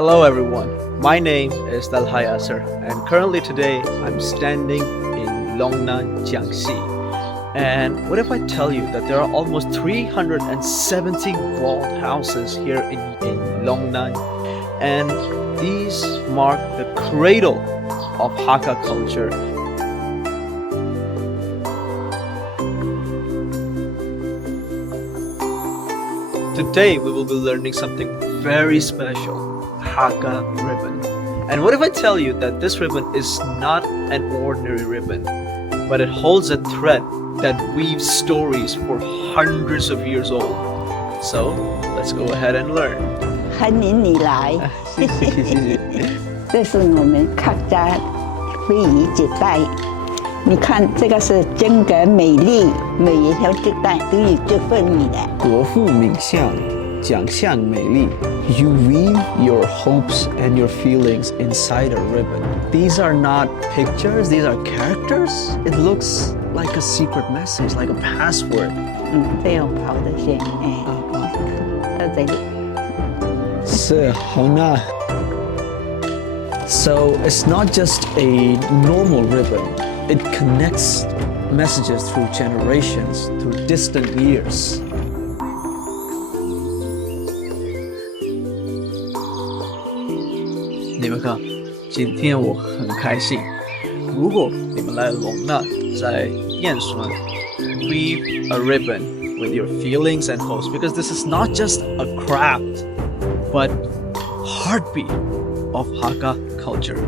Hello everyone, my name is Yasir and currently today I'm standing in Longnan, Jiangxi. And what if I tell you that there are almost 370 walled houses here in Longnan, and these mark the cradle of Hakka culture. Today we will be learning something very special, Hakka Ribbon. And what if I tell you that this ribbon is not an ordinary ribbon, but it holds a thread that weaves stories for hundreds of years old. So let's go ahead and learn. 欢迎你来，谢谢。这是我们客家非遗节带。你看，这个是真格美丽，每一条节带都有这份意的。国富民相，奖项美丽。You weave your hopes and your feelings inside a ribbon. These are not pictures, these are characters. It looks like a secret message, like a password. 这样跑的先，到这里。是好呢。So it's not just a normal ribbon. It connects messages through generations, through distant years. 你们看，今天我很开心。如果你们来龙南，在燕顺 weave a ribbon with your feelings and hopes, because this is not just a craft, but heartbeat of Hakka culture.